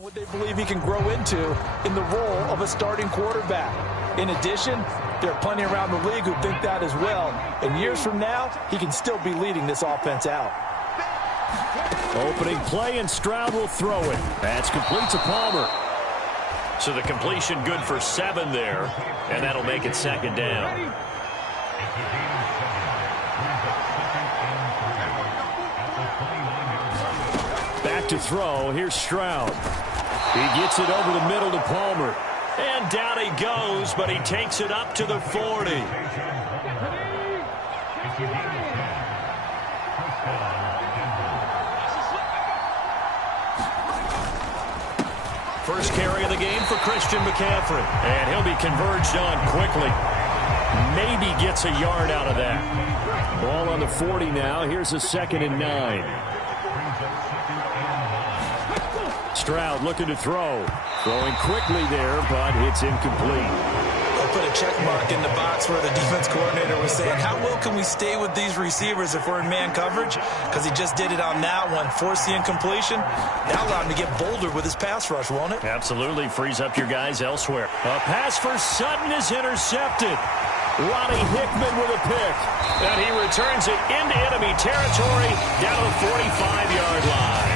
What they believe he can grow into in the role of a starting quarterback. In addition, there are plenty around the league who think that as well. And years from now, he can still be leading this offense out. Opening play, and Stroud will throw it. That's complete to Palmer. So the completion good for 7 there, and that'll make it second down. Back to throw. Here's Stroud. He gets it over the middle to Palmer. And down he goes, but he takes it up to the 40. First carry of the game for Christian McCaffrey. And he'll be converged on quickly. Maybe gets a yard out of that. Ball on the 40 now. Here's a 2nd and 9. Stroud looking to throw. Throwing quickly there, but it's incomplete. They put a check mark in the box where the defense coordinator was saying, how well can we stay with these receivers if we're in man coverage? Because he just did it on that one, forced the incompletion. That allowed him to get bolder with his pass rush, won't it? Absolutely. Frees up your guys elsewhere. A pass for Sutton is intercepted. Ronnie Hickman with a pick. And he returns it into enemy territory down to the 45-yard line.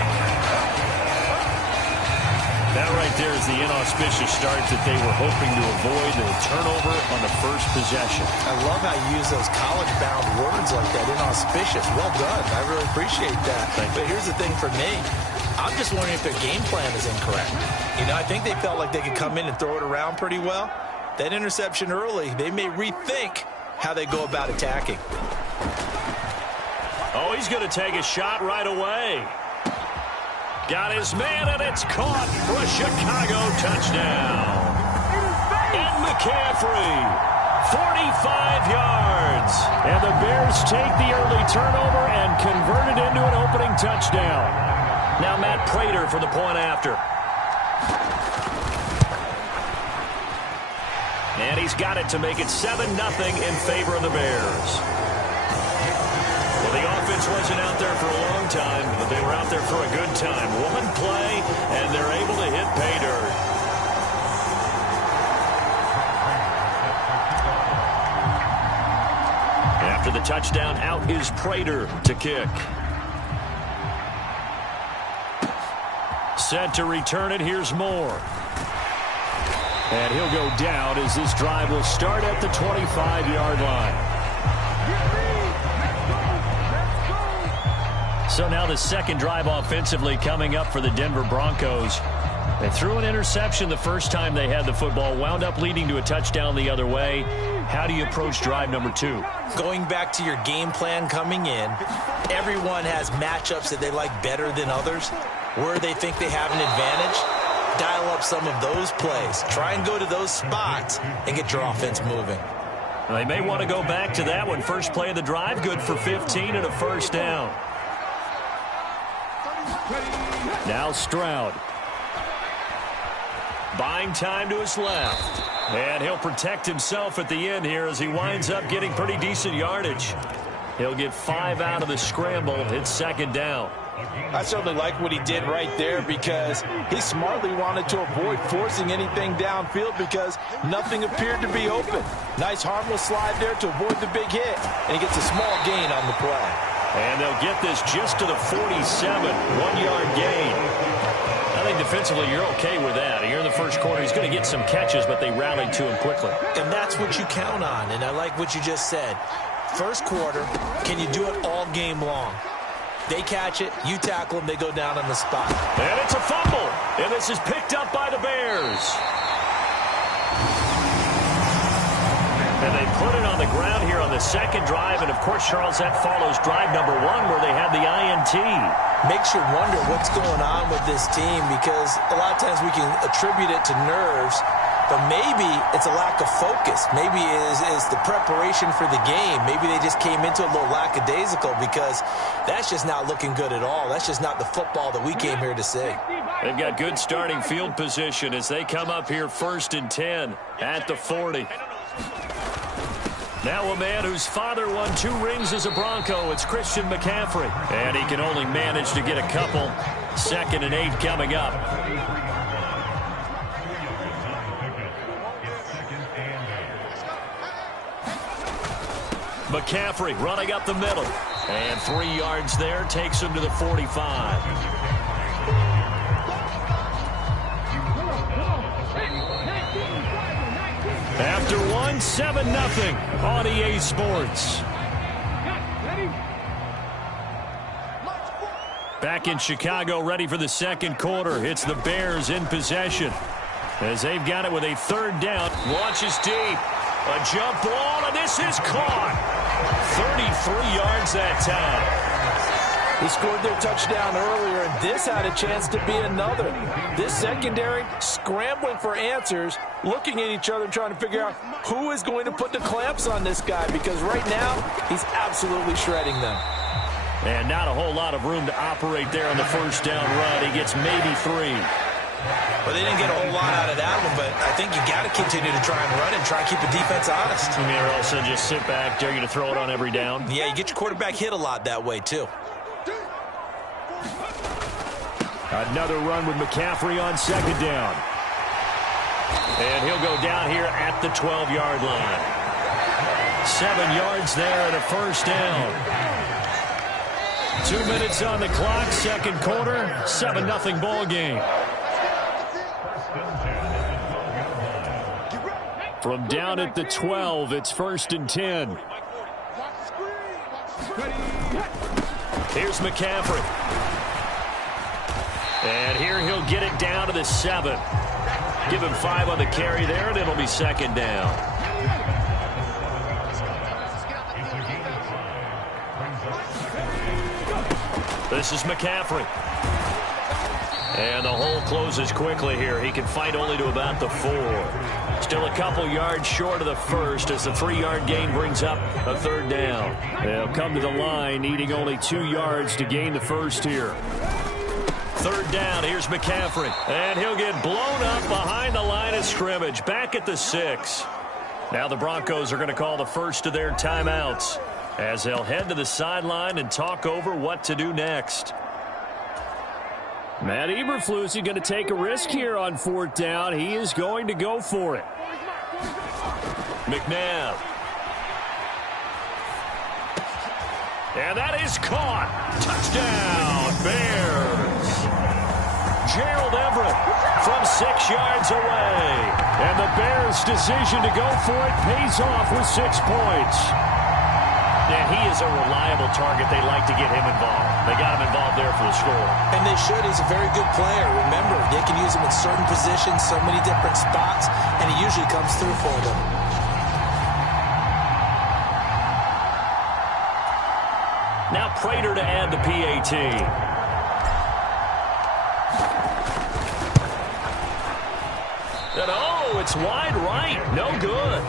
That right there is the inauspicious start that they were hoping to avoid, the turnover on the first possession. I love how you use those college-bound words like that, inauspicious. Well done. I really appreciate that. But here's the thing for me. I'm just wondering if their game plan is incorrect. You know, I think they felt like they could come in and throw it around pretty well. That interception early, they may rethink how they go about attacking. Oh, he's going to take a shot right away. Got his man, and it's caught for a Chicago touchdown. And McCaffrey, 45 yards. And the Bears take the early turnover and convert it into an opening touchdown. Now Matt Prater for the point after. And he's got it to make it 7-0 in favor of the Bears. Well, the offense wasn't out there for a long time, but they were out there for a good time. One play, and they're able to hit pay dirt. After the touchdown, out is Prater to kick. Set to return it. Here's Moore. And he'll go down as this drive will start at the 25-yard line. So now the second drive offensively coming up for the Denver Broncos. They threw an interception the first time they had the football, wound up leading to a touchdown the other way. How do you approach drive number 2? Going back to your game plan coming in, everyone has matchups that they like better than others. Where they think they have an advantage, dial up some of those plays. Try and go to those spots and get your offense moving. They may want to go back to that one. First play of the drive, good for 15 and a first down. Now Stroud. Buying time to his left. And he'll protect himself at the end here as he winds up getting pretty decent yardage. He'll get 5 out of the scramble. It's second down. I certainly like what he did right there because he smartly wanted to avoid forcing anything downfield because nothing appeared to be open. Nice harmless slide there to avoid the big hit, and he gets a small gain on the play. And they'll get this just to the 47, 1-yard gain. I think defensively you're okay with that. Here in the first quarter, he's going to get some catches, but they rallied to him quickly. And that's what you count on, and I like what you just said. First quarter, can you do it all game long? They catch it, you tackle them, they go down on the spot. And it's a fumble, and this is picked up by the Bears. And they put it on the ground here on the second drive, and of course, Charles, that follows drive number 1 where they had the INT. Makes you wonder what's going on with this team because a lot of times we can attribute it to nerves, but maybe it's a lack of focus. Maybe it's the preparation for the game. Maybe they just came into it a little lackadaisical because that's just not looking good at all. That's just not the football that we came here to see. They've got good starting field position as they come up here 1st and 10 at the 40. Now a man whose father won 2 rings as a Bronco. It's Christian McCaffrey. And he can only manage to get a couple. 2nd and 8 coming up. McCaffrey running up the middle. And 3 yards there takes him to the 45. After 1, 7-0 on EA Sports. Back in Chicago, ready for the 2nd quarter. It's the Bears in possession as they've got it with a 3rd down. Launches deep. A jump ball, and this is caught. 33 yards that time. He scored their touchdown earlier, and this had a chance to be another. This secondary scrambling for answers, looking at each other, trying to figure out who is going to put the clamps on this guy, because right now he's absolutely shredding them. And not a whole lot of room to operate there on the 1st down run. He gets maybe 3. Well, they didn't get a whole lot out of that one, but I think you got to continue to try and run and try and keep the defense honest. You mean also just sit back, dare you to throw it on every down? Yeah, you get your quarterback hit a lot that way, too. Another run with McCaffrey on 2nd down. And he'll go down here at the 12-yard line. 7 yards there and a 1st down. 2 minutes on the clock, 2nd quarter, 7-0 ball game. From down at the 12, it's 1st and 10. Here's McCaffrey. And here he'll get it down to the 7. Give him 5 on the carry there, and it'll be 2nd down. This is McCaffrey. And the hole closes quickly here. He can fight only to about the 4. Still a couple yards short of the 1st as the 3-yard gain brings up a 3rd down. They'll come to the line, needing only 2 yards to gain the 1st here. 3rd down, here's McCaffrey. And he'll get blown up behind the line of scrimmage, back at the 6. Now the Broncos are going to call the first of their timeouts as they'll head to the sideline and talk over what to do next. Matt Eberflus is going to take a risk here on 4th down. He is going to go for it. McNabb. And that is caught. Touchdown, Bears. Gerald Everett from 6 yards away. And the Bears' decision to go for it pays off with 6 points. And he is a reliable target. They like to get him involved. They got him involved there for the score. And they should. He's a very good player. Remember, they can use him in certain positions, so many different spots, and he usually comes through for them. Now Prater to add the PAT. And oh, it's wide right. No good.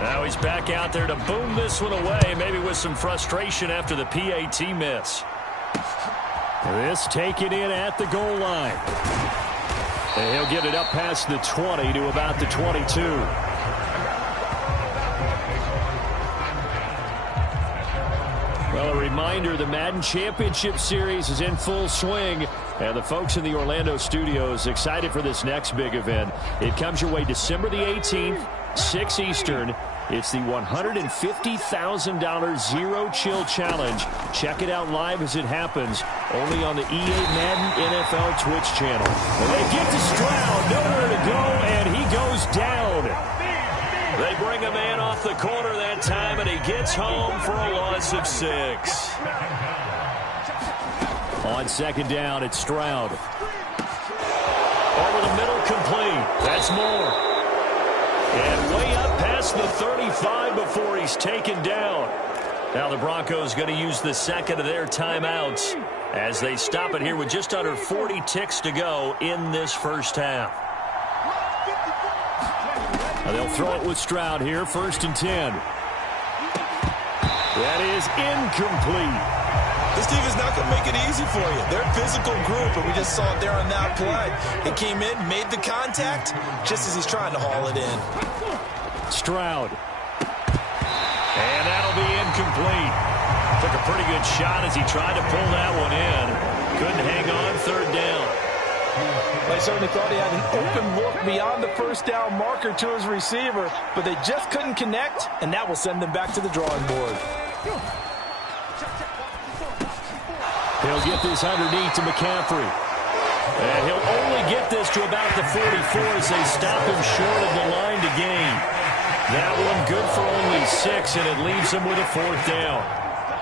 Now he's back out there to boom this one away, maybe with some frustration after the PAT miss. This taken in at the goal line. And he'll get it up past the 20 to about the 22. Well, a reminder, the Madden Championship Series is in full swing. And the folks in the Orlando studios excited for this next big event. It comes your way December the 18th, 6 Eastern. It's the $150,000 Zero Chill Challenge. Check it out live as it happens, only on the EA Madden NFL Twitch channel. And they get to Stroud, nowhere to go, and he goes down. They bring a man off the corner that time, and he gets home for a loss of 6. On 2nd down, it's Stroud. Over the middle, complete. That's more. And way up past the 35 before he's taken down. Now the Broncos going to use the second of their timeouts as they stop it here with just under 40 ticks to go in this first half. Now they'll throw it with Stroud here, 1st and 10. That is incomplete. This defense is not going to make it easy for you. They're a physical group, and we just saw it there on that play. He came in, made the contact, just as he's trying to haul it in. Stroud. And that'll be incomplete. Took a pretty good shot as he tried to pull that one in. Couldn't hang on, third down. They certainly thought he had an open look beyond the first down marker to his receiver, but they just couldn't connect, and that will send them back to the drawing board. He'll get this underneath to McCaffrey. And he'll only get this to about the 44 as they stop him short of the line to gain. That one good for only 6, and it leaves him with a 4th down.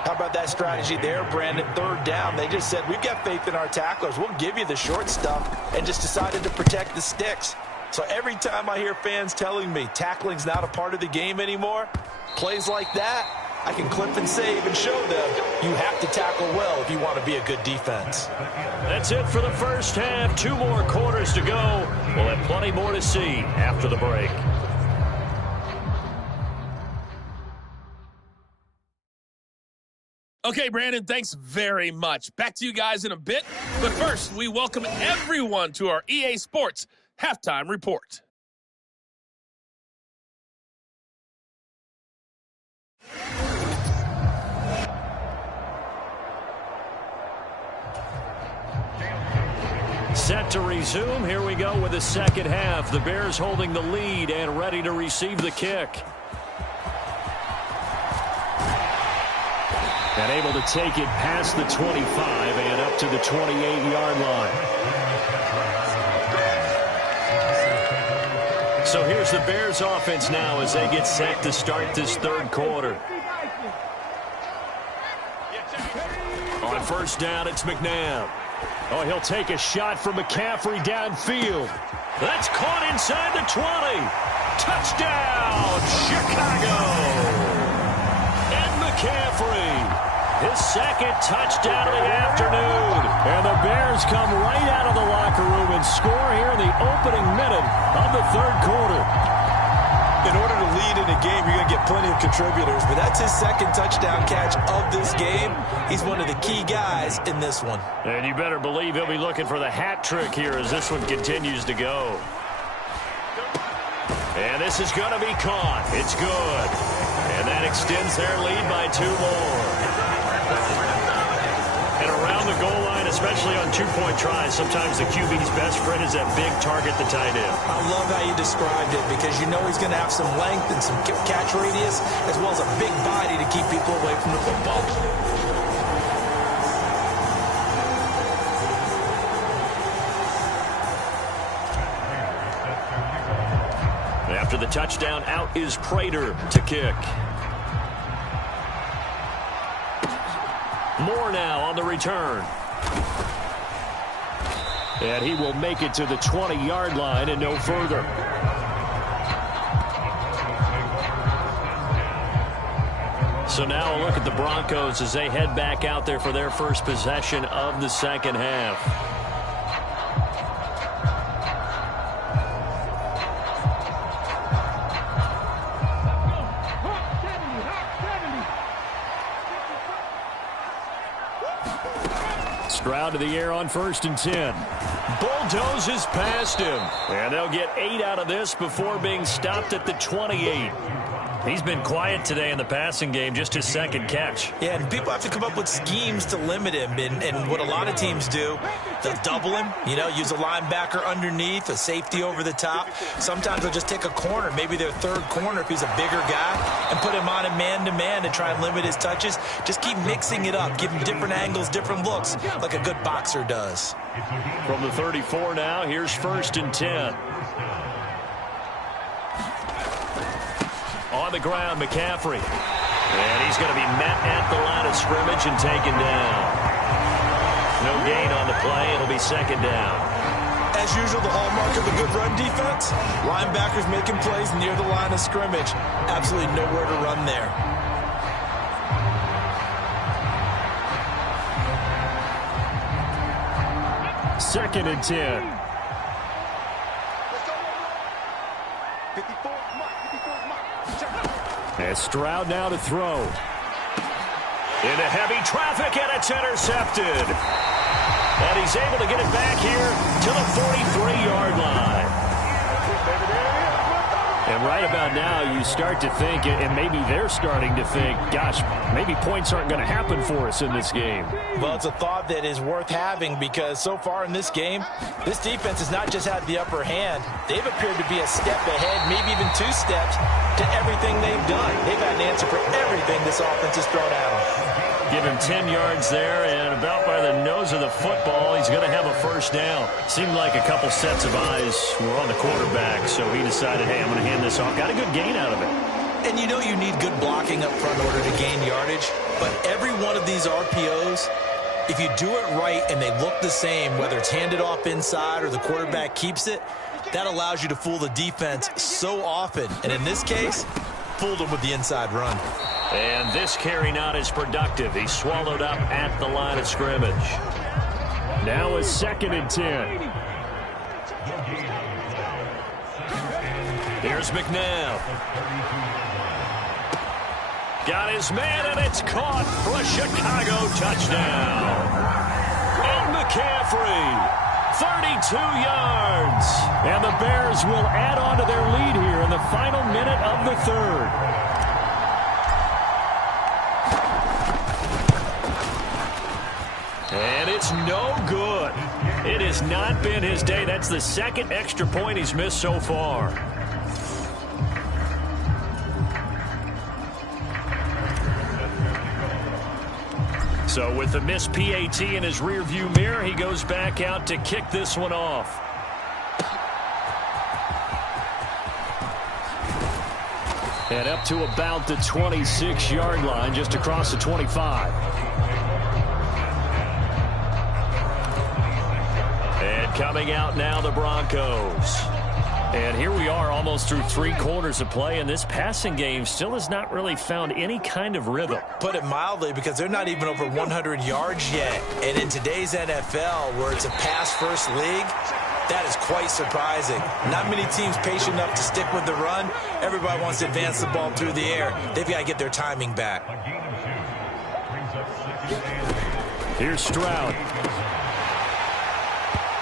How about that strategy there, Brandon? Third down. They just said, we've got faith in our tacklers. We'll give you the short stuff, and just decided to protect the sticks. So every time I hear fans telling me tackling's not a part of the game anymore, plays like that, I can clip and save and show them you have to tackle well if you want to be a good defense. That's it for the first half. 2 more quarters to go. We'll have plenty more to see after the break. Okay, Brandon, thanks very much. Back to you guys in a bit. But first, we welcome everyone to our EA Sports Halftime Report. Set to resume. Here we go with the second half. The Bears holding the lead and ready to receive the kick. And able to take it past the 25 and up to the 28-yard line. So here's the Bears offense now as they get set to start this third quarter. On first down, it's McNabb. Oh, he'll take a shot from McCaffrey downfield. That's caught inside the 20. Touchdown, Chicago. And McCaffrey, his second touchdown of the afternoon. And the Bears come right out of the locker room and score here in the opening minute of the third quarter. In order to lead in a game, you're going to get plenty of contributors, but that's his second touchdown catch of this game. He's one of the key guys in this one. And you better believe he'll be looking for the hat trick here as this one continues to go. And this is going to be caught. It's good. And that extends their lead by 2 more. And around the goal line, especially on 2-point tries, sometimes the QB's best friend is that big target, the tight end. I love how you described it because you know he's going to have some length and some catch radius as well as a big body to keep people away from the football. After the touchdown, out is Prater to kick. Moore now on the return. And he will make it to the 20-yard line and no further. So now a look at the Broncos as they head back out there for their first possession of the second half. Stroud to the air on 1st and 10. Bulldozes past him. And they'll get 8 out of this before being stopped at the 28. He's been quiet today in the passing game, just his second catch. Yeah, and people have to come up with schemes to limit him. And what a lot of teams do, they'll double him, use a linebacker underneath, a safety over the top. Sometimes they'll just take a corner, maybe their third corner if he's a bigger guy, and put him on a man-to-man to try and limit his touches. Just keep mixing it up, give him different angles, different looks, like a good boxer does. From the 34 now, here's 1st and 10. On the ground, McCaffrey. And he's going to be met at the line of scrimmage and taken down. No gain on the play. It'll be 2nd down. As usual, the hallmark of a good run defense, linebackers making plays near the line of scrimmage. Absolutely nowhere to run there. Second and 10. And Stroud now to throw. Into heavy traffic, and it's intercepted. And he's able to get it back here to the 43-yard line. And right about now, you start to think, and maybe they're starting to think, gosh, maybe points aren't going to happen for us in this game. Well, it's a thought that is worth having because so far in this game, this defense has not just had the upper hand. They've appeared to be a step ahead, maybe even 2 steps to everything they've done. They've had an answer for everything this offense has thrown at them. Give him 10 yards there, and about by the nose of the football, he's going to have a first down. Seemed like a couple sets of eyes were on the quarterback, so he decided, hey, I'm going to hand this off. Got a good gain out of it. And you know you need good blocking up front in order to gain yardage, but every one of these RPOs, if you do it right and they look the same, whether it's handed off inside or the quarterback keeps it, that allows you to fool the defense so often. And in this case, fooled them with the inside run. And this carry not as productive. He's swallowed up at the line of scrimmage. Now a 2nd and 10. Here's McNabb. Got his man, and it's caught for a Chicago touchdown. And McCaffrey, 32 yards. And the Bears will add on to their lead here in the final minute of the 3rd. And it's no good. It has not been his day. That's the 2nd extra point he's missed so far. So with the missed PAT in his rearview mirror, he goes back out to kick this one off. And up to about the 26-yard line, just across the 25. And coming out now, the Broncos. And here we are almost through 3 quarters of play, and this passing game still has not really found any kind of rhythm. Put it mildly, because they're not even over 100 yards yet. And in today's NFL, where it's a pass-first league, that is quite surprising. Not many teams patient enough to stick with the run. Everybody wants to advance the ball through the air. They've got to get their timing back. Here's Stroud.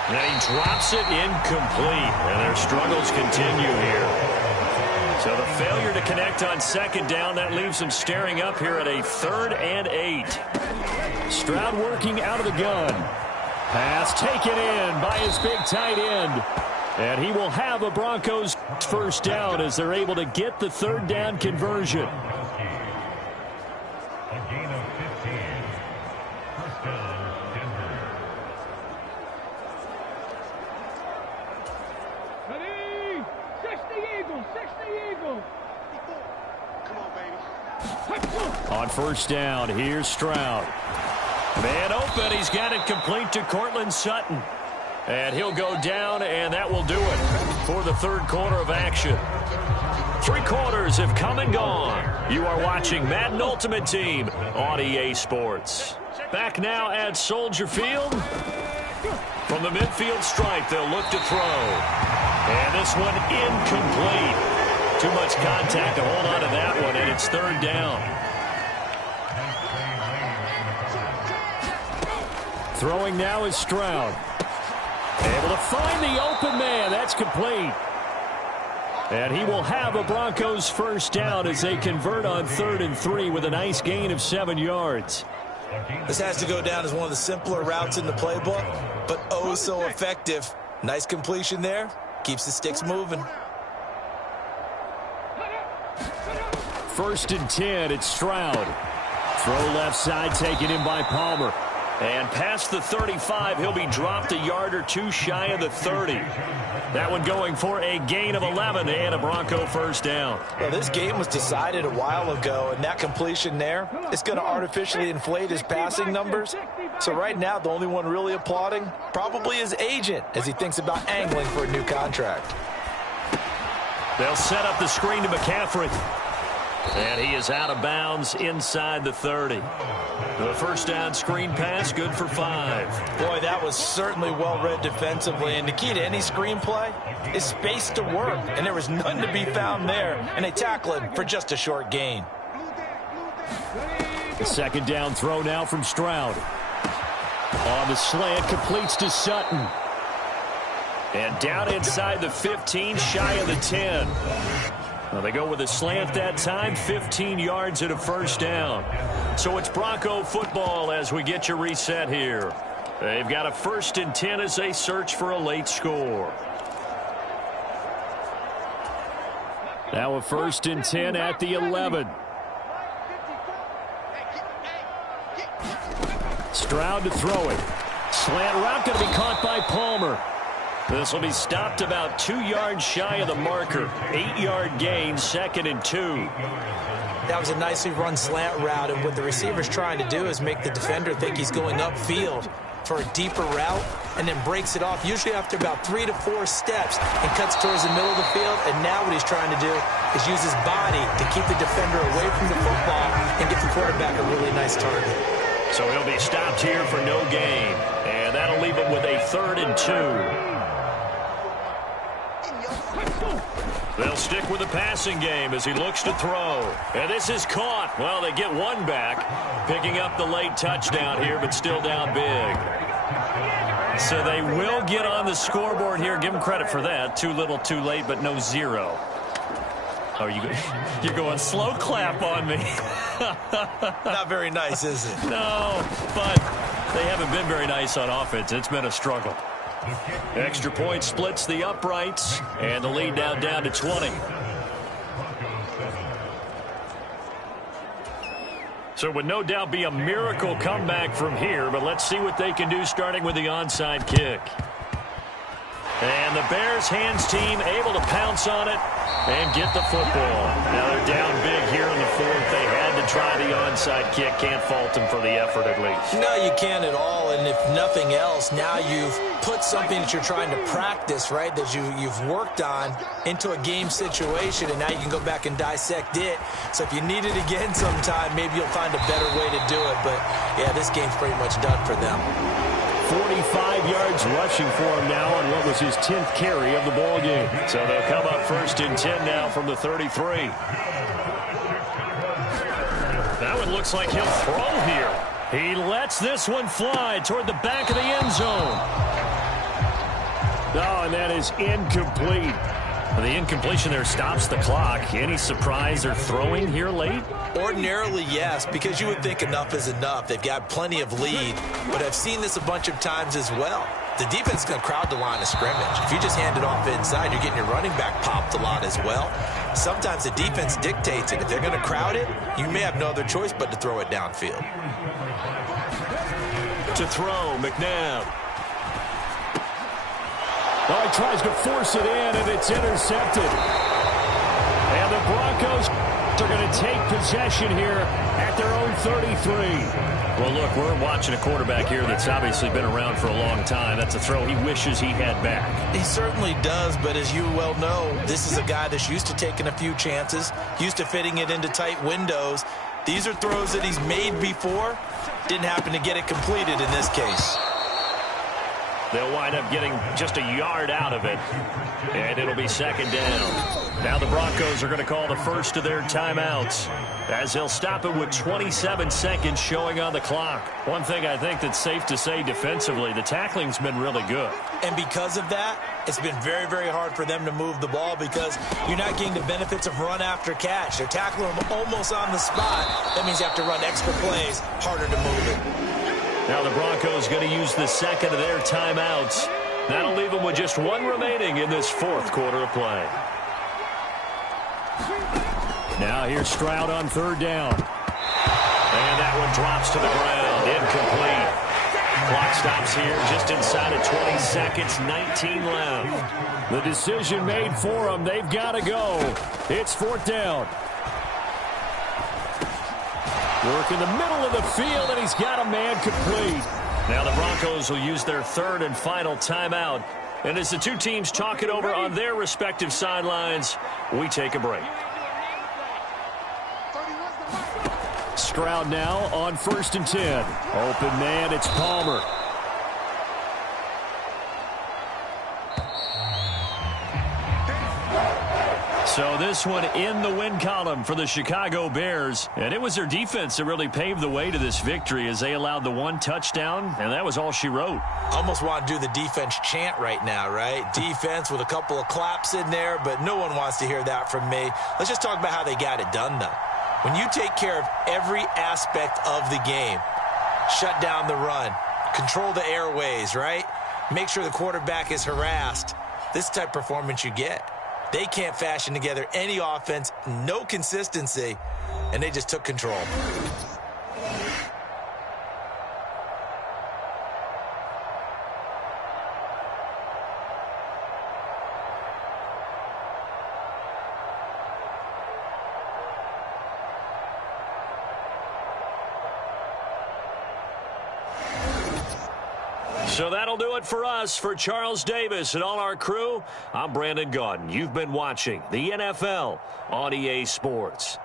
And he drops it incomplete. And their struggles continue here. So the failure to connect on 2nd down, that leaves him staring up here at a 3rd and 8. Stroud working out of the gun. Pass taken in by his big tight end. And he will have a Broncos first down as they're able to get the 3rd down conversion. On first down, here's Stroud. Man open, he's got it complete to Cortland Sutton. And he'll go down, and that will do it for the 3rd quarter of action. 3 quarters have come and gone. You are watching Madden Ultimate Team on EA Sports. Back now at Soldier Field. From the midfield stripe, they'll look to throw. And this one incomplete. Too much contact to hold on to that one, and it's 3rd down. Throwing now is Stroud. Able to find the open man. That's complete. And he will have a Broncos first down as they convert on 3rd and 3 with a nice gain of 7 yards. This has to go down as one of the simpler routes in the playbook, but oh so effective. Nice completion there. Keeps the sticks moving. 1st and 10, it's Stroud. Throw left side taken in by Palmer. And past the 35, he'll be dropped a yard or 2 shy of the 30. That one going for a gain of 11 and a Bronco first down. Well, this game was decided a while ago, and that completion there is going to artificially inflate his passing numbers. So right now, the only one really applauding probably his agent as he thinks about angling for a new contract. They'll set up the screen to McCaffrey. And he is out of bounds inside the 30. The first down screen pass, good for 5. Boy, that was certainly well read defensively. And the key to any screenplay is space to work. And there was none to be found there. And they tackle it for just a short gain. The second down throw now from Stroud. On the slant, completes to Sutton. And down inside the 15, shy of the 10. Well, they go with a slant that time, 15 yards and a first down. So it's Bronco football as we get your reset here. They've got a 1st and 10 as they search for a late score. Now a 1st and 10 at the 11. Stroud to throw it. Slant route going to be caught by Palmer. This will be stopped about 2 yards shy of the marker. 8-yard gain, 2nd and 2. That was a nicely run slant route, and what the receiver's trying to do is make the defender think he's going upfield for a deeper route, and then breaks it off, usually after about 3 to 4 steps, and cuts towards the middle of the field. And now what he's trying to do is use his body to keep the defender away from the football and get the quarterback a really nice target. So he'll be stopped here for no gain, and that'll leave him with a 3rd and 2. They'll stick with the passing game as he looks to throw. And this is caught. Well, they get one back, picking up the late touchdown here, but still down big. So they will get on the scoreboard here. Give them credit for that. Too little, too late, but no 0. Oh, you're going slow clap on me. Not very nice, is it? No, but they haven't been very nice on offense. It's been a struggle. Extra point splits the uprights, and the lead now down to 20. So it would no doubt be a miracle comeback from here, but let's see what they can do starting with the onside kick. And the Bears hands team able to pounce on it and get the football. Now they're down big here in the 4th. They had to try the onside kick. Can't fault them for the effort at least. No, you can't at all. And if nothing else, now you've put something that you're trying to practice, right, that you've worked on into a game situation, and now you can go back and dissect it. So if you need it again sometime, maybe you'll find a better way to do it. But, yeah, this game's pretty much done for them. 45 yards rushing for him now on what was his 10th carry of the ball game. So they'll come up 1st and 10 now from the 33. That one looks like he'll throw here. He lets this one fly toward the back of the end zone. Oh, and that is incomplete. The incompletion there stops the clock. Any surprise they're throwing here late? Ordinarily, yes, because you would think enough is enough. They've got plenty of lead, but I've seen this a bunch of times as well. The defense is going to crowd the line of scrimmage. If you just hand it off inside, you're getting your running back popped a lot as well. Sometimes the defense dictates it. If they're going to crowd it, you may have no other choice but to throw it downfield. To throw, McNabb. Oh, he tries to force it in, and it's intercepted. And the Broncos are going to take possession here at their own 33. Well, look, we're watching a quarterback here that's obviously been around for a long time. That's a throw he wishes he had back. He certainly does, but as you well know, this is a guy that's used to taking a few chances, used to fitting it into tight windows. These are throws that he's made before. Didn't happen to get it completed in this case. They'll wind up getting just a yard out of it, and it'll be 2nd down. Now the Broncos are going to call the first of their timeouts as they'll stop it with 27 seconds showing on the clock. One thing I think that's safe to say defensively, the tackling's been really good. And because of that, it's been very, very hard for them to move the ball because you're not getting the benefits of run after catch. They're tackling them almost on the spot. That means you have to run extra plays, harder to move it. Now the Broncos going to use the second of their timeouts. That'll leave them with just one remaining in this 4th quarter of play. Now here's Stroud on 3rd down. And that one drops to the ground. Incomplete. Clock stops here just inside of 20 seconds. 19 left. The decision made for them. They've got to go. It's 4th down. Work in the middle of the field, and he's got a man complete. Now the Broncos will use their 3rd and final timeout. And as the two teams talk it over on their respective sidelines, we take a break. Stroud now on 1st and 10. Open man, it's Palmer. So this one in the win column for the Chicago Bears. And it was their defense that really paved the way to this victory as they allowed the one touchdown, and that was all she wrote. Almost want to do the defense chant right now, right? Defense with a couple of claps in there, but no one wants to hear that from me. Let's just talk about how they got it done, though. When you take care of every aspect of the game, shut down the run, control the airways, right? Make sure the quarterback is harassed. This type of performance you get. They can't fashion together any offense, no consistency, and they just took control. So that'll do it for us. For Charles Davis and all our crew, I'm Brandon Gaudin. You've been watching the NFL on EA Sports.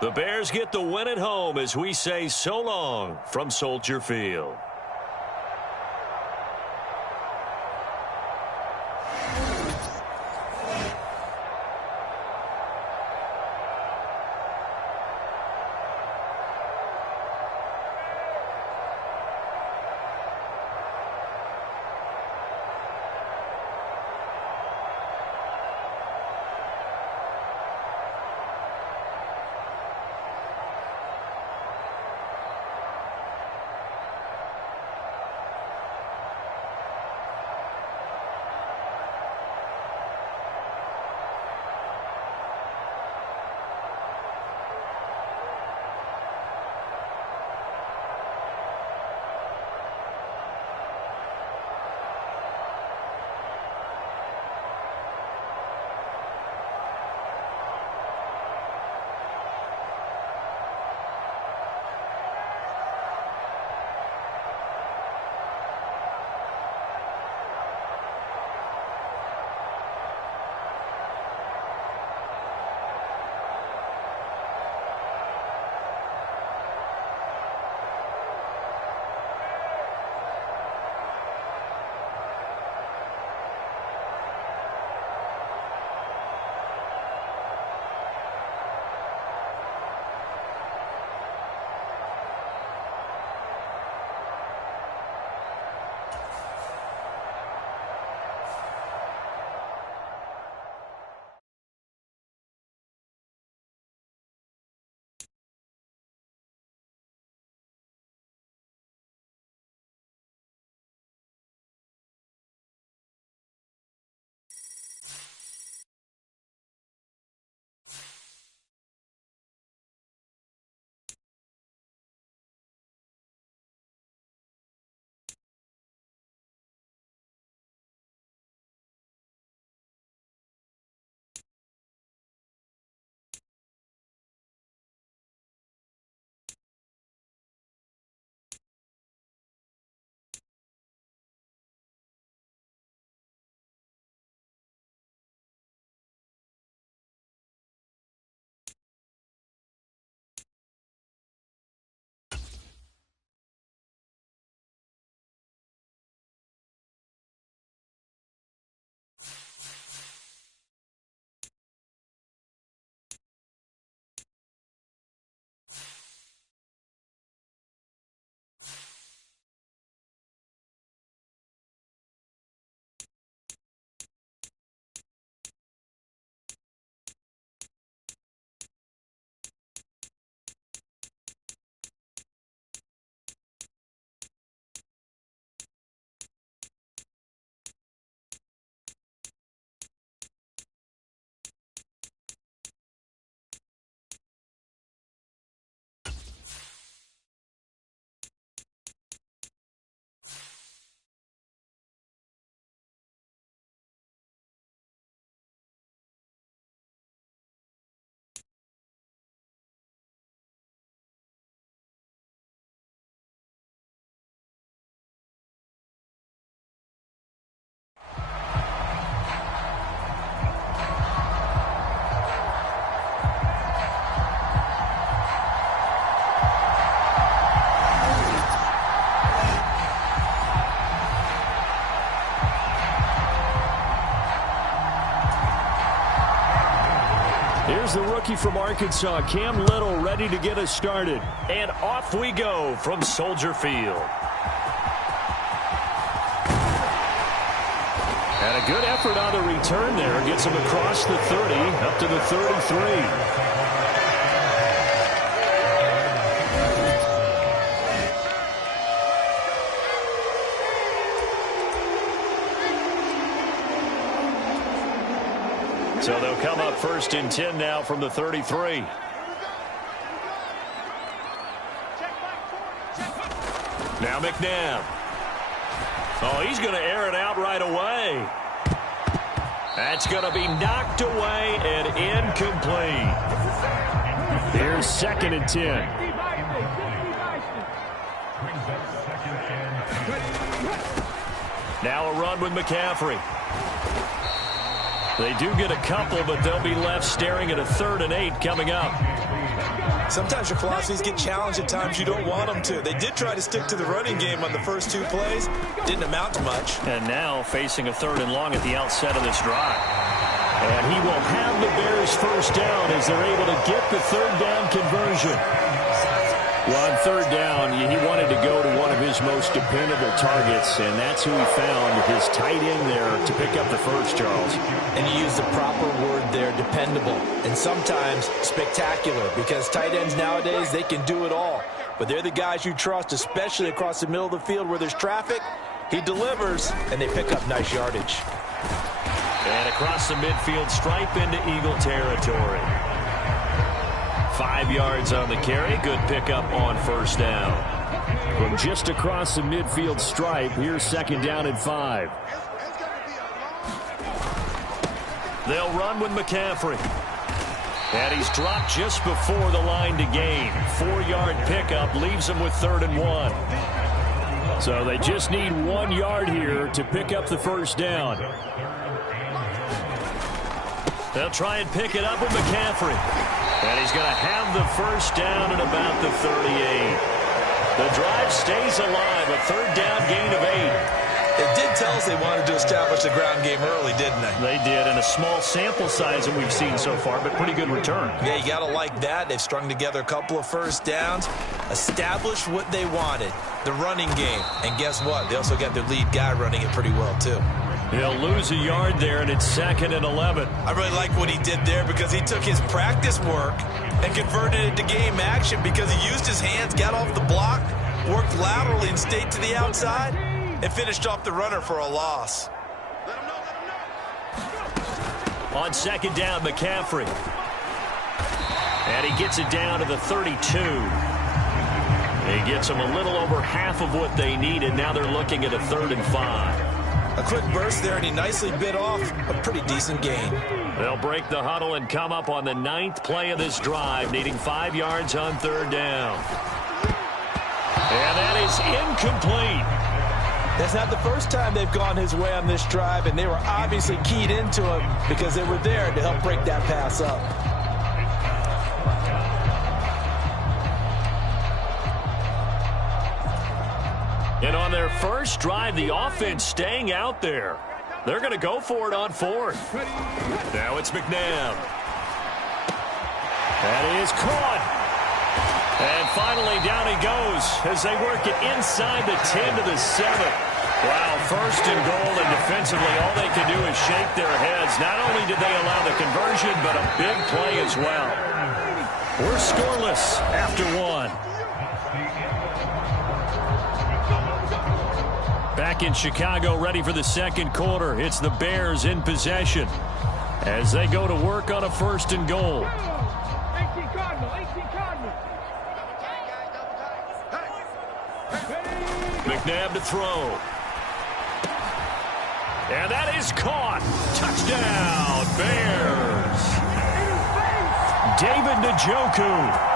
The Bears get the win at home as we say so long from Soldier Field. here's the rookie from Arkansas, Cam Little, ready to get us started. And off we go from Soldier Field. And a good effort on the return there. Gets him across the 30, up to the 33. So they'll come up 1st and 10 now from the 33. Now McNabb. Oh, he's going to air it out right away. That's going to be knocked away and incomplete. Here's 2nd and 10. Now a run with McCaffrey. They do get a couple, but they'll be left staring at a 3rd and 8 coming up. Sometimes your philosophies get challenged at times you don't want them to. They did try to stick to the running game on the first 2 plays. Didn't amount to much. And now facing a 3rd and long at the outset of this drive. And he will have the Bears first down as they're able to get the 3rd down conversion. Well, on 3rd down, he wanted to go to one of his most dependable targets, and that's who he found, his tight end there, to pick up the first, Charles. And you use the proper word there, dependable, and sometimes spectacular, because tight ends nowadays, they can do it all. But they're the guys you trust, especially across the middle of the field where there's traffic. He delivers, and they pick up nice yardage. And across the midfield stripe into Eagle territory. 5 yards on the carry. Good pickup on 1st down. From just across the midfield stripe, here's 2nd down and 5. They'll run with McCaffrey. And he's dropped just before the line to gain. 4-yard pickup leaves him with 3rd and 1. So they just need 1 yard here to pick up the first down. They'll try and pick it up with McCaffrey. And he's going to have the first down at about the 38. The drive stays alive. A 3rd down gain of 8. It did tell us they wanted to establish the ground game early, didn't they? They did, and a small sample size that we've seen so far, but pretty good return. Yeah, you got to like that. They've strung together a couple of first downs, established what they wanted, the running game. And guess what? They also got their lead guy running it pretty well, too. He'll lose a yard there, and it's 2nd and 11. I really like what he did there because he took his practice work and converted it to game action because he used his hands, got off the block, worked laterally and stayed to the outside, and finished off the runner for a loss. On 2nd down, McCaffrey. And he gets it down to the 32. He gets them a little over half of what they needed. Now they're looking at a 3rd and 5. A quick burst there, and he nicely bit off a pretty decent gain. They'll break the huddle and come up on the 9th play of this drive, needing 5 yards on 3rd down. And that is incomplete. That's not the first time they've gone his way on this drive, and they were obviously keyed into him because they were there to help break that pass up. And on their first drive, the offense staying out there. They're going to go for it on 4th. Now it's McNabb. That is caught. And finally down he goes as they work it inside the 10 to the 7. Wow, 1st and goal, and defensively all they can do is shake their heads. Not only did they allow the conversion, but a big play as well. We're scoreless after 1. Back in Chicago, ready for the 2nd quarter. It's the Bears in possession as they go to work on a 1st and goal. McNabb to throw. And that is caught. Touchdown, Bears. David Njoku.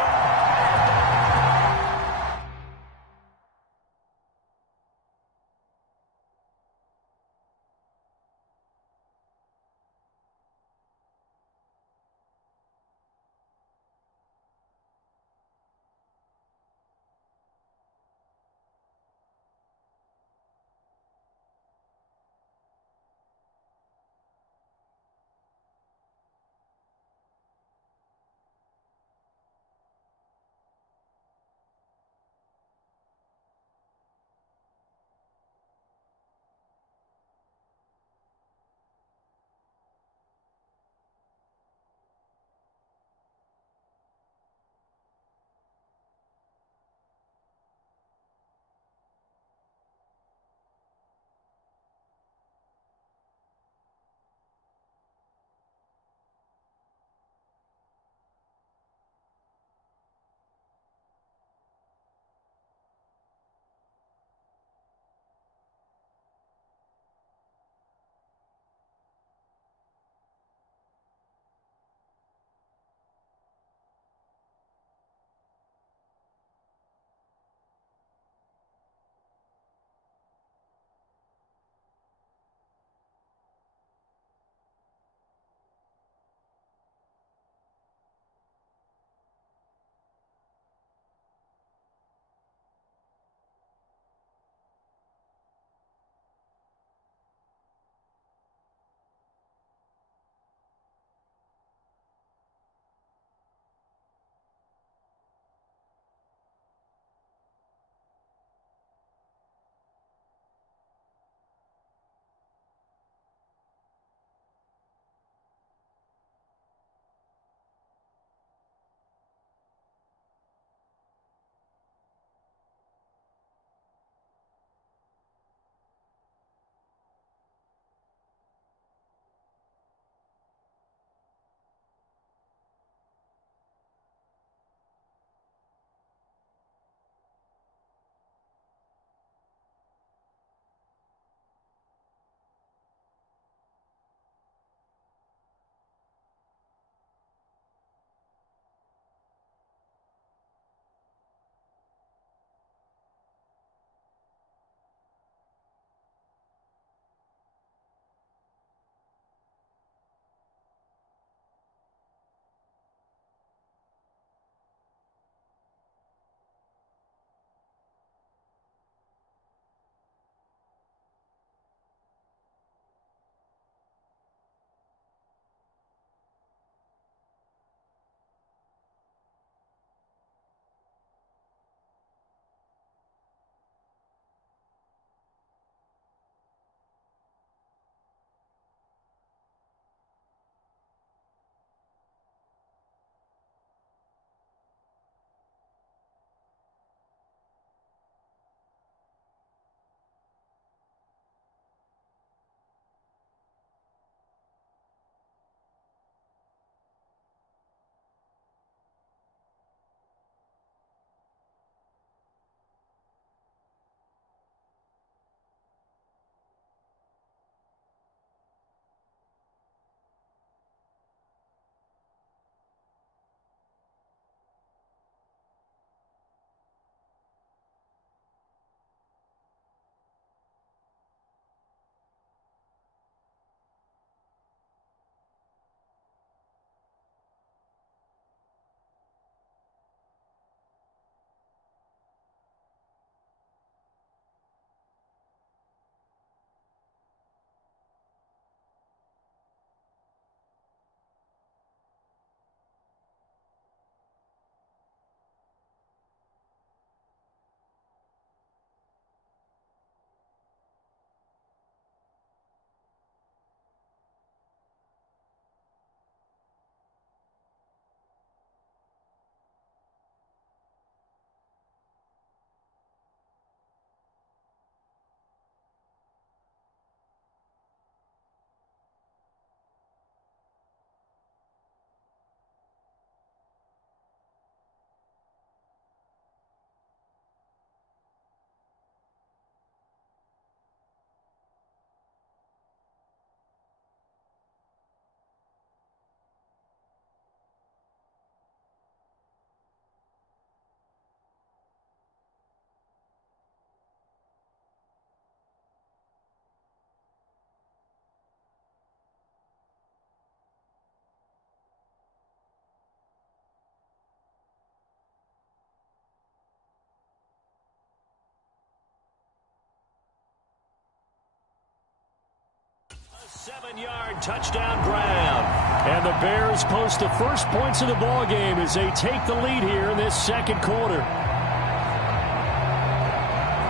7-yard touchdown grab. And the Bears post the first points of the ball game as they take the lead here in this second quarter.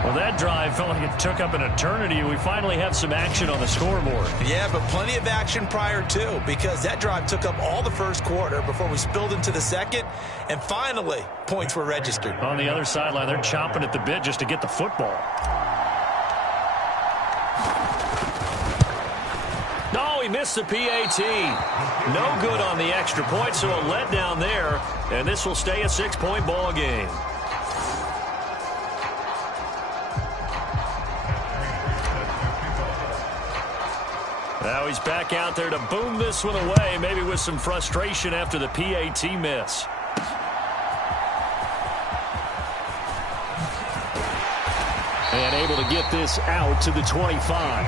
Well, that drive felt like it took up an eternity. We finally have some action on the scoreboard. Yeah, but plenty of action prior to, because that drive took up all the first quarter before we spilled into the second, and finally, points were registered. On the other sideline, they're chomping at the bit just to get the football. No, he missed the PAT. No good on the extra point, so a letdown there, and this will stay a 6-point ball game. Now he's back out there to boom this one away, maybe with some frustration after the PAT miss. And able to get this out to the 25.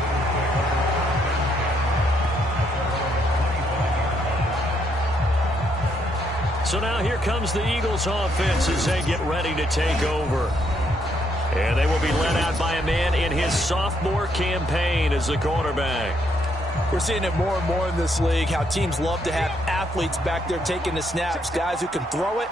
So now here comes the Eagles offense as they get ready to take over. And they will be led out by a man in his sophomore campaign as the quarterback. We're seeing it more and more in this league, how teams love to have athletes back there taking the snaps, guys who can throw it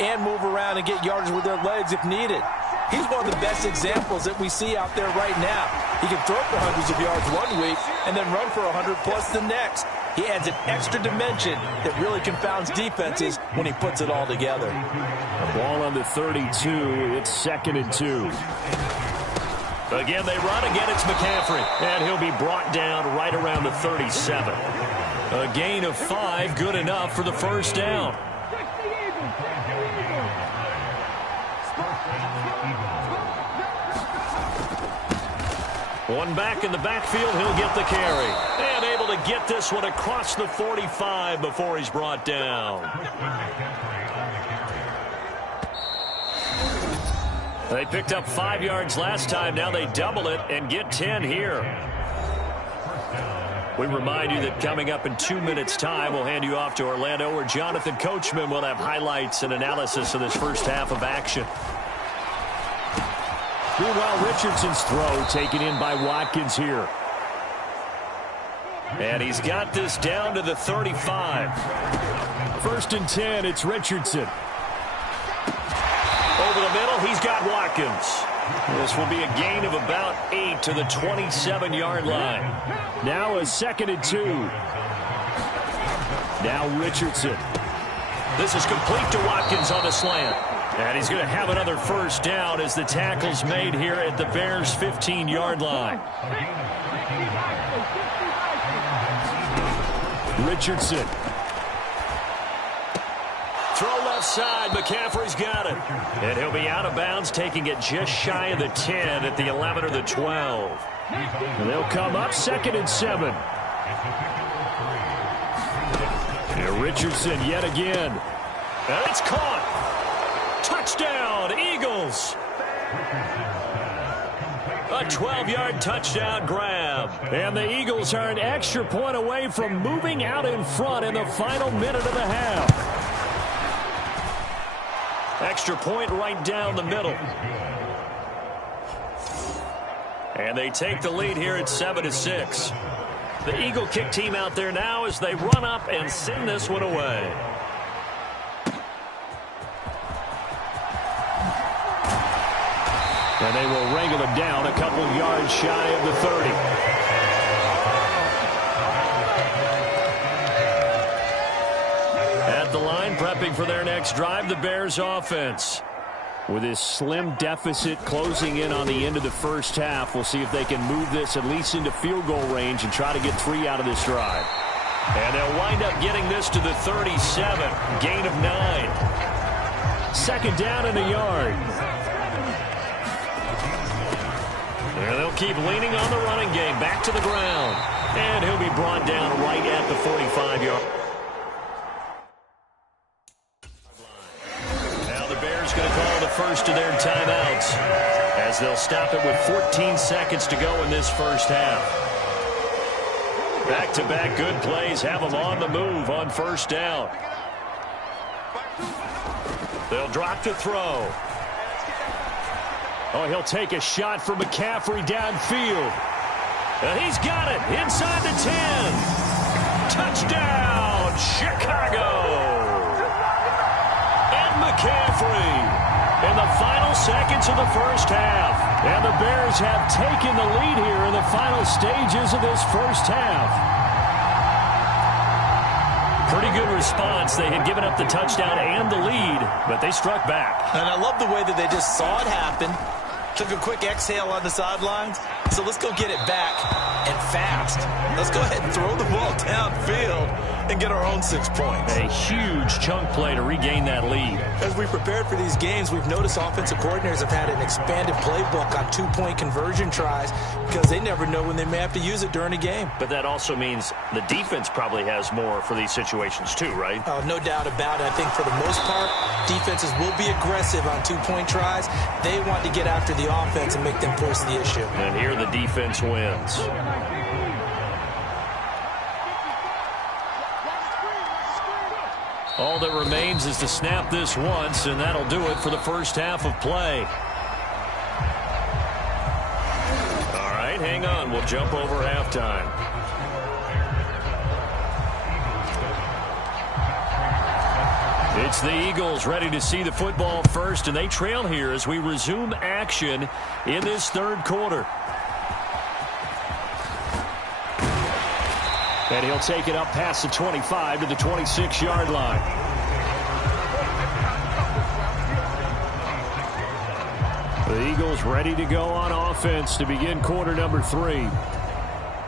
and move around and get yardage with their legs if needed. He's one of the best examples that we see out there right now. He can throw for hundreds of yards one week and then run for 100+ the next. He adds an extra dimension that really confounds defenses when he puts it all together. A ball on the 32. It's 2nd and 2. Again, they run. Again, it's McCaffrey. And he'll be brought down right around the 37. A gain of 5, good enough for the first down. One back in the backfield, he'll get the carry. And able to get this one across the 45 before he's brought down. They picked up 5 yards last time. Now they double it and get 10 here. We remind you that coming up in 2 minutes' time, we'll hand you off to Orlando, where Jonathan Coachman will have highlights and analysis of this first half of action. Meanwhile, Richardson's throw taken in by Watkins here. And he's got this down to the 35. 1st and 10, it's Richardson. Over the middle, he's got Watkins. This will be a gain of about 8 to the 27-yard line. Now a 2nd and 2. Now Richardson. This is complete to Watkins on the slant. And he's going to have another first down as the tackle's made here at the Bears' 15-yard line. Richardson. Throw left side. McCaffrey's got it. And he'll be out of bounds, taking it just shy of the 10 at the 11 or the 12. And they'll come up 2nd and 7. Here Richardson yet again. And it's caught. Touchdown, Eagles. A 12-yard touchdown grab. And the Eagles are an extra point away from moving out in front in the final minute of the half. Extra point right down the middle. And they take the lead here at 7-6. The Eagle kick team out there now as they run up and send this one away. And they will wrangle him down a couple yards shy of the 30. At the line, prepping for their next drive, the Bears offense. With this slim deficit closing in on the end of the first half, we'll see if they can move this at least into field goal range and try to get 3 out of this drive. And they'll wind up getting this to the 37. Gain of 9. 2nd down and a yard. And they'll keep leaning on the running game. Back to the ground. And he'll be brought down right at the 45-yard. Now the Bears going to call the first of their timeouts, as they'll stop it with 14 seconds to go in this first half. Back-to-back good plays have them on the move on first down. They'll drop to throw. Oh, he'll take a shot for McCaffrey downfield. And he's got it inside the 10. Touchdown, Chicago. And McCaffrey in the final seconds of the first half. And the Bears have taken the lead here in the final stages of this first half. Pretty good response. They had given up the touchdown and the lead, but they struck back. And I love the way that they just saw it happen. Took a quick exhale on the sidelines. So let's go get it back and fast. Let's go ahead and throw the ball downfield and get our own 6 points. A huge chunk play to regain that lead. As we prepared for these games, we've noticed offensive coordinators have had an expanded playbook on 2-point conversion tries because they never know when they may have to use it during a game. But that also means the defense probably has more for these situations too, right? No doubt about it. I think for the most part, defenses will be aggressive on 2-point tries. They want to get after the offense and make them force the issue. And here the defense wins. All that remains is to snap this once, and that'll do it for the first half of play. All right, hang on. We'll jump over halftime. It's the Eagles ready to see the football first, and they trail here as we resume action in this third quarter. And he'll take it up past the 25 to the 26-yard line. The Eagles ready to go on offense to begin quarter number 3.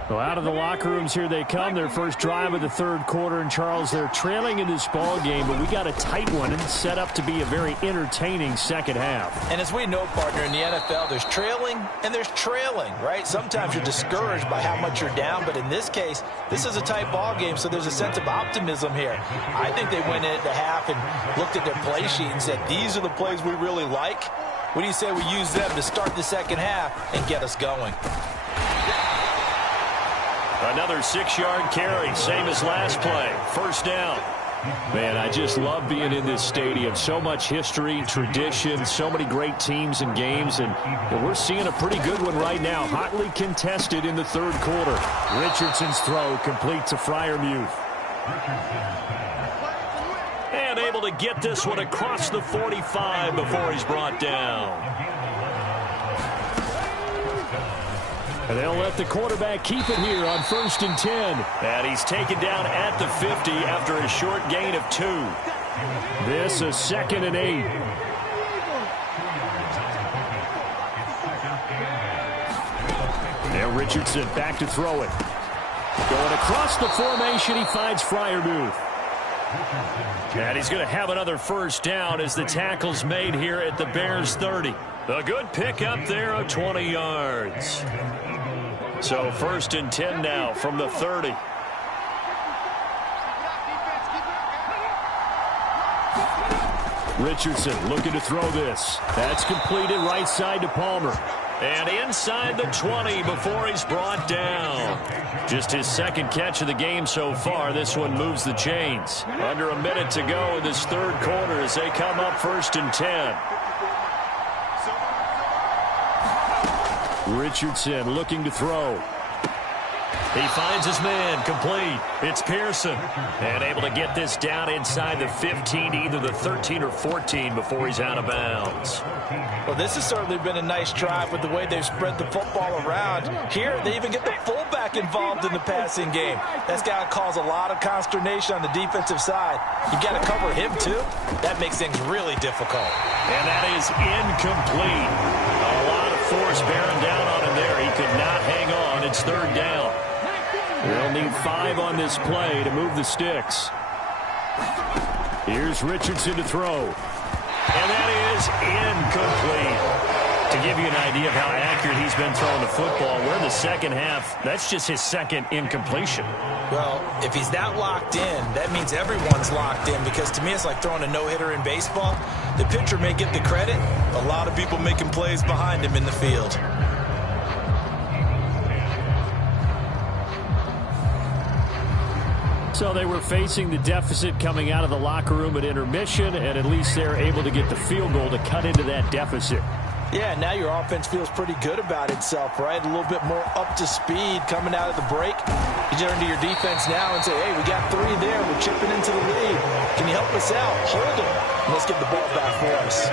Well, out of the locker rooms here they come. Their first drive of the third quarter. And, Charles, they're trailing in this ball game, but we got a tight one and set up to be a very entertaining second half. And as we know, partner, in the NFL, there's trailing and there's trailing, right? Sometimes you're discouraged by how much you're down, but in this case, this is a tight ball game, so there's a sense of optimism here. I think they went in at the half and looked at their play sheet and said, these are the plays we really like. What do you say we use them to start the second half and get us going? Another 6-yard carry, same as last play. First down. Man, I just love being in this stadium. So much history, tradition, so many great teams and games, and we're seeing a pretty good one right now. Hotly contested in the third quarter. Richardson's throw complete to Freiermuth. And able to get this one across the 45 before he's brought down. And they'll let the quarterback keep it here on 1st and 10. And he's taken down at the 50 after a short gain of 2. This a 2nd and 8. Now Richardson back to throw it. Going across the formation, he finds Freiermuth. And he's going to have another first down as the tackle's made here at the Bears 30. A good pickup there of 20 yards. So 1st and 10 now from the 30. Richardson looking to throw this. That's completed right side to Palmer. And inside the 20 before he's brought down. Just his second catch of the game so far. This one moves the chains. Under a minute to go in this third quarter as they come up 1st and 10. Richardson looking to throw. He finds his man, complete. It's Pearson. And able to get this down inside the 15, either the 13 or 14 before he's out of bounds. Well, this has certainly been a nice drive with the way they've spread the football around. Here, they even get the fullback involved in the passing game. That's got to cause a lot of consternation on the defensive side. You got to cover him, too. That makes things really difficult. And that is incomplete. A lot of force bearing down on him there. He could not hang on. It's 3rd down. They'll need 5 on this play to move the sticks. Here's Richardson to throw. And that is incomplete. To give you an idea of how accurate he's been throwing the football, we're in the second half. That's just his second incompletion. Well, if he's that locked in, that means everyone's locked in, because to me it's like throwing a no-hitter in baseball. The pitcher may get the credit. A lot of people making plays behind him in the field. So they were facing the deficit coming out of the locker room at intermission, and at least they're able to get the field goal to cut into that deficit. Yeah, now your offense feels pretty good about itself, right? A little bit more up to speed coming out of the break. You turn to your defense now and say, hey, we got 3 there. We're chipping into the lead. Can you help us out? Hold them. And let's get the ball back for us.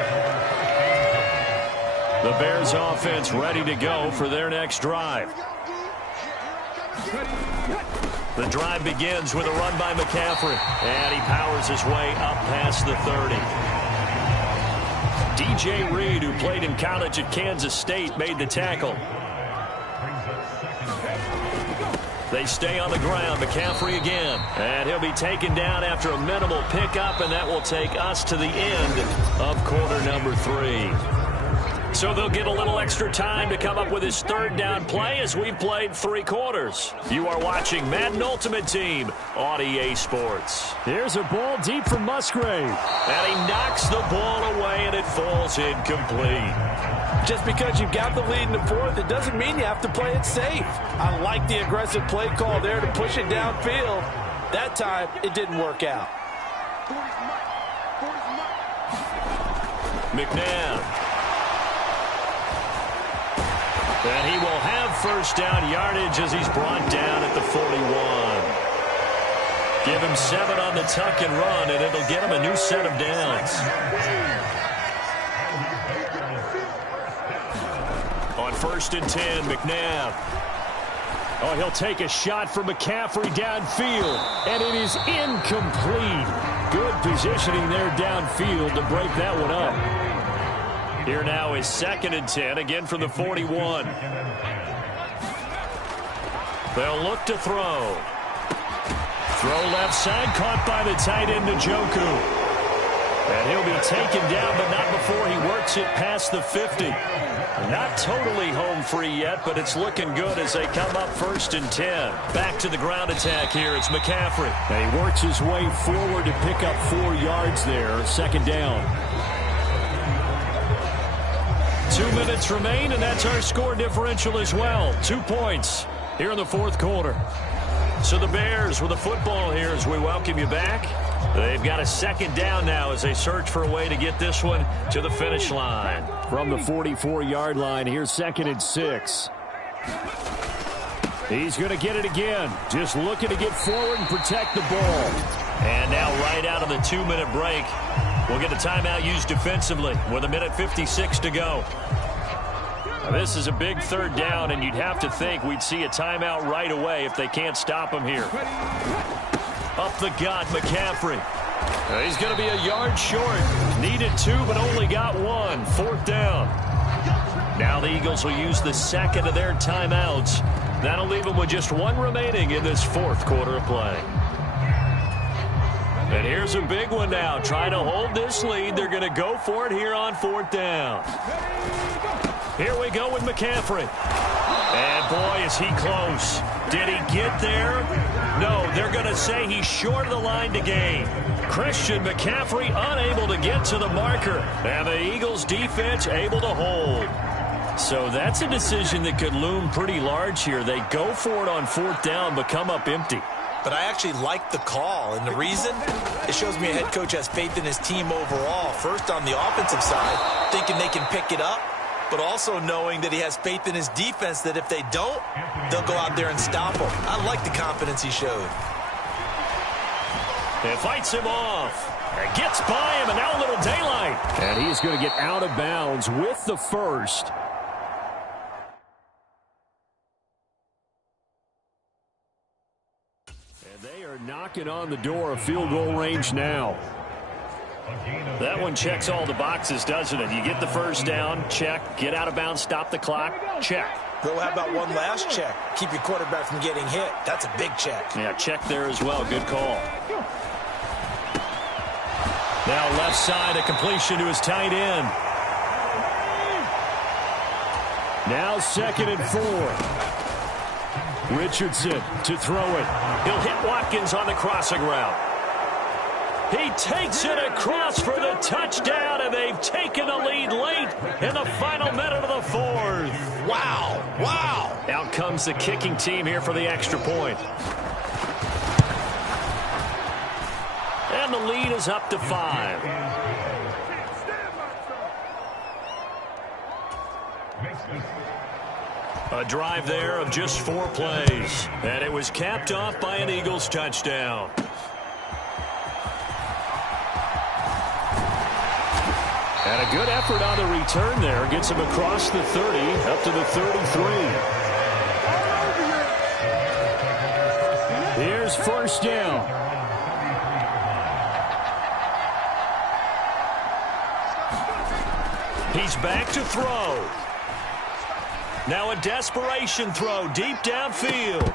The Bears offense ready to go for their next drive. The drive begins with a run by McCaffrey. And he powers his way up past the 30. DJ Reed, who played in college at Kansas State, made the tackle. They stay on the ground. McCaffrey again. And he'll be taken down after a minimal pickup, and that will take us to the end of quarter number 3. So they'll get a little extra time to come up with his 3rd down play as we've played 3 quarters. You are watching Madden Ultimate Team on EA Sports. Here's a ball deep from Musgrave. And he knocks the ball away, and it falls incomplete. Just because you've got the lead in the 4th, it doesn't mean you have to play it safe. I like the aggressive play call there to push it downfield. That time, it didn't work out. McNabb. And he will have 1st down yardage as he's brought down at the 41. Give him 7 on the tuck and run, and it'll get him a new set of downs. On 1st and 10, McNabb. Oh, he'll take a shot from McCaffrey downfield, and it is incomplete. Good positioning there downfield to break that one up. Here now is 2nd and 10, again from the 41. They'll look to throw. Throw left side, caught by the tight end, Njoku. And he'll be taken down, but not before he works it past the 50. Not totally home free yet, but it's looking good as they come up 1st and 10. Back to the ground attack here. It's McCaffrey. And he works his way forward to pick up 4 yards there. 2nd down. 2 minutes remain, and that's our score differential as well. 2 points here in the 4th quarter. So the Bears with the football here as we welcome you back. They've got a 2nd down now as they search for a way to get this one to the finish line. From the 44-yard line, here's 2nd and 6. He's going to get it again. Just looking to get forward and protect the ball. And now right out of the 2-minute break, we'll get a timeout used defensively with 1:56 to go. Now, this is a big 3rd down, and you'd have to think we'd see a timeout right away if they can't stop him here. Up the gut, McCaffrey. He's going to be a yard short. Needed 2, but only got 1. 4th down. Now the Eagles will use the 2nd of their timeouts. That'll leave them with just 1 remaining in this 4th quarter of play. And here's a big one now. Trying to hold this lead. They're going to go for it here on 4th down. Here we go with McCaffrey. And boy, is he close. Did he get there? No, they're going to say he's short of the line to gain. Christian McCaffrey unable to get to the marker. And the Eagles defense able to hold. So that's a decision that could loom pretty large here. They go for it on 4th down, but come up empty. But I actually like the call, and the reason? It shows me a head coach has faith in his team overall. First, on the offensive side, thinking they can pick it up, but also knowing that he has faith in his defense that if they don't, they'll go out there and stop him. I like the confidence he showed. It fights him off. It gets by him, and now a little daylight. And he's going to get out of bounds with the 1st. Knocking on the door of field goal range now. That one checks all the boxes, doesn't it? You get the 1st down, check. Get out of bounds, stop the clock, check. Well, how about one last check? Keep your quarterback from getting hit. That's a big check. Yeah, check there as well. Good call. Now left side, a completion to his tight end. Now 2nd and 4. Richardson to throw it. He'll hit Watkins on the crossing route. He takes it across for the touchdown, and they've taken the lead late in the final minute of the 4th. Wow, wow. Out comes the kicking team here for the extra point. And the lead is up to 5. A drive there of just 4 plays. And it was capped off by an Eagles touchdown. And a good effort on the return there. Gets him across the 30, up to the 33. Here's first down. He's back to throw. Now a desperation throw deep downfield.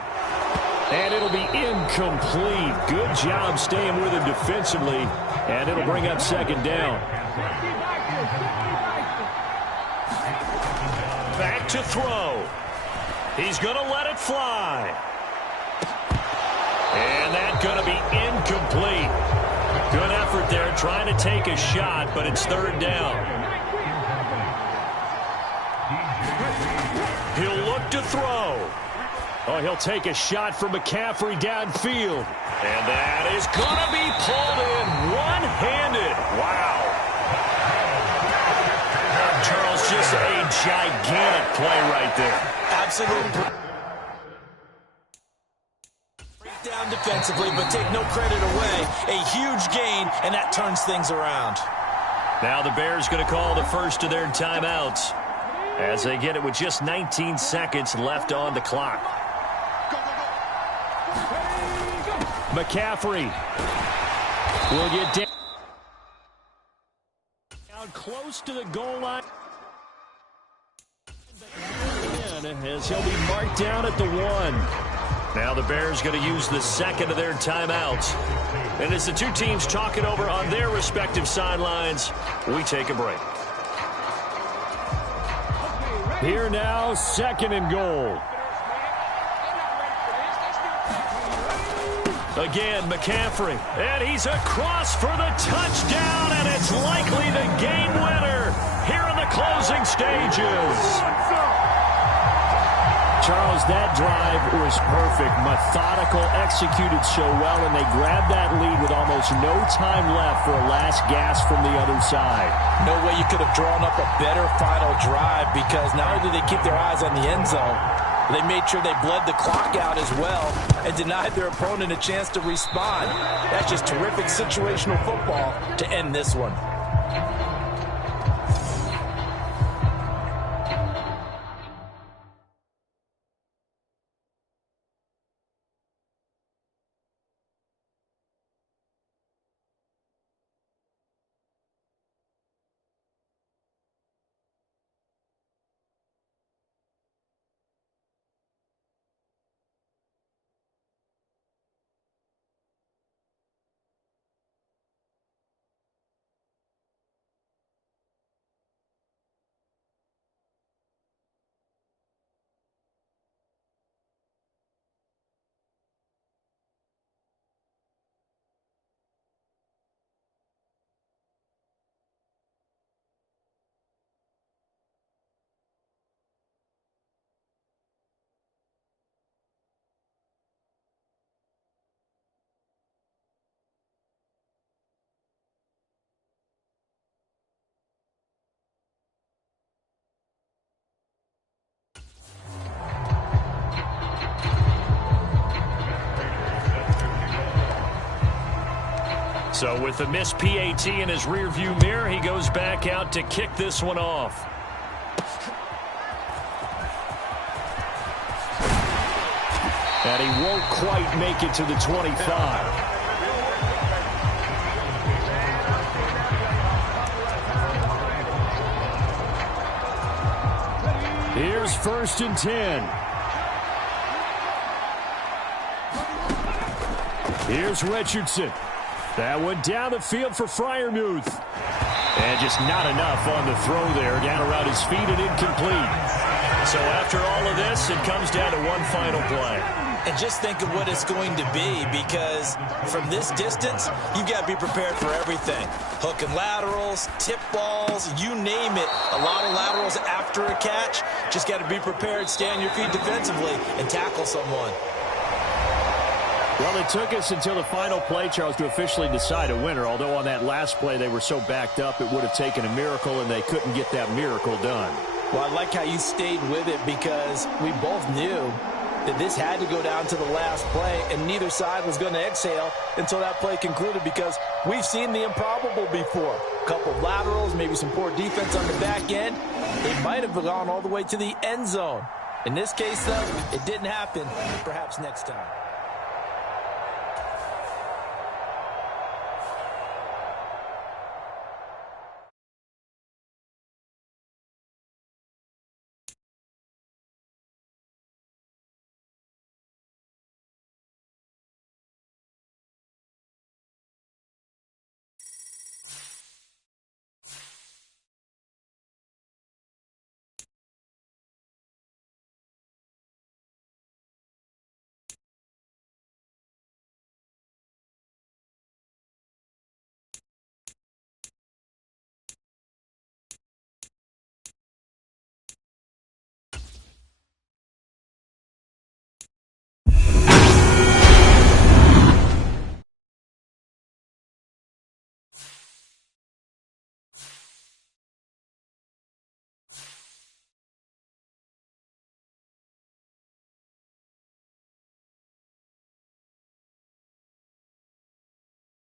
And it'll be incomplete. Good job staying with him defensively. And it'll bring up second down. Back to throw. He's going to let it fly. And that's going to be incomplete. Good effort there trying to take a shot, but it's third down. He'll look to throw. Oh, he'll take a shot from McCaffrey downfield. And that is going to be pulled in one-handed. Wow. Charles, just a gigantic play right there. Absolutely. Break down defensively, but take no credit away. A huge gain, and that turns things around. Now the Bears going to call the first of their timeouts as they get it with just 19 seconds left on the clock. McCaffrey will get down close to the goal line. As he'll be marked down at the 1. Now the Bears going to use the second of their timeouts. And as the two teams talk it over on their respective sidelines, we take a break. Here now, second and goal. Again, McCaffrey. And he's across for the touchdown, and it's likely the game winner here in the closing stages. Charles, that drive was perfect. Methodical, executed so well, and they grabbed that lead with almost no time left for a last gasp from the other side. No way you could have drawn up a better final drive, because not only did they keep their eyes on the end zone, they made sure they bled the clock out as well and denied their opponent a chance to respond. That's just terrific situational football to end this one. So with the missed PAT in his rearview mirror, he goes back out to kick this one off. And he won't quite make it to the 25. Here's first and 10. Here's Richardson. That one down the field for Freiermuth. And just not enough on the throw there. Down around his feet and incomplete. So after all of this, it comes down to one final play. And just think of what it's going to be, because from this distance, you've got to be prepared for everything. Hook and laterals, tip balls, you name it. A lot of laterals after a catch. Just got to be prepared, stay on your feet defensively, and tackle someone. Well, it took us until the final play, Charles, to officially decide a winner. Although on that last play they were so backed up, it would have taken a miracle, and they couldn't get that miracle done. Well, I like how you stayed with it because we both knew that this had to go down to the last play, and neither side was going to exhale until that play concluded because we've seen the improbable before. A couple of laterals, maybe some poor defense on the back end. They might have gone all the way to the end zone. In this case, though, it didn't happen. Perhaps next time.